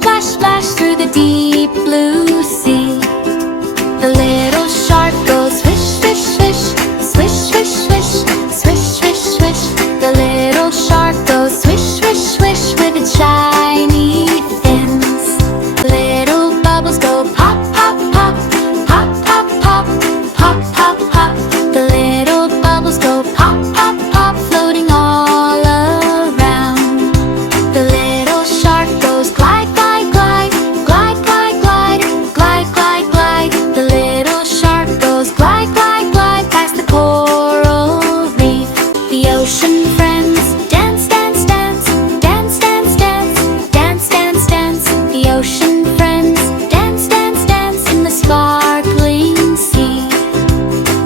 splash, splash through the deep blue sea. The little shark goes swish, swish, swish, swish, swish, swish, swish, swish, swish. The little shark goes swish, swish, swish with its shiny fins. Little bubbles go pop, pop, pop, pop, pop, pop, pop, pop, pop. The little bubbles go pop, pop, pop, floating all around. The little shark goes glide, glide, glide, glide, glide, glide, glide, glide, glide. The little shark goes glide, glide, glide past the coral reef. The ocean friends dance, dance, dance, dance, dance, dance, dance, dance, dance. The ocean friends dance, dance, dance in the sparkling sea.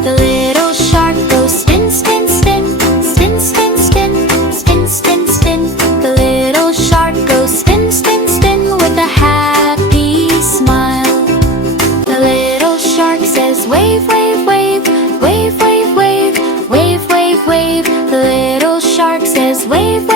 The little shark goes spin, spin, spin, spin, spin, spin, spin, spin, spin. The little shark goes spin, spin, spin with a happy smile. The little shark says wave, wave, wave, wave, wave, wave, wave, wave, wave. The little shark says wave, wave.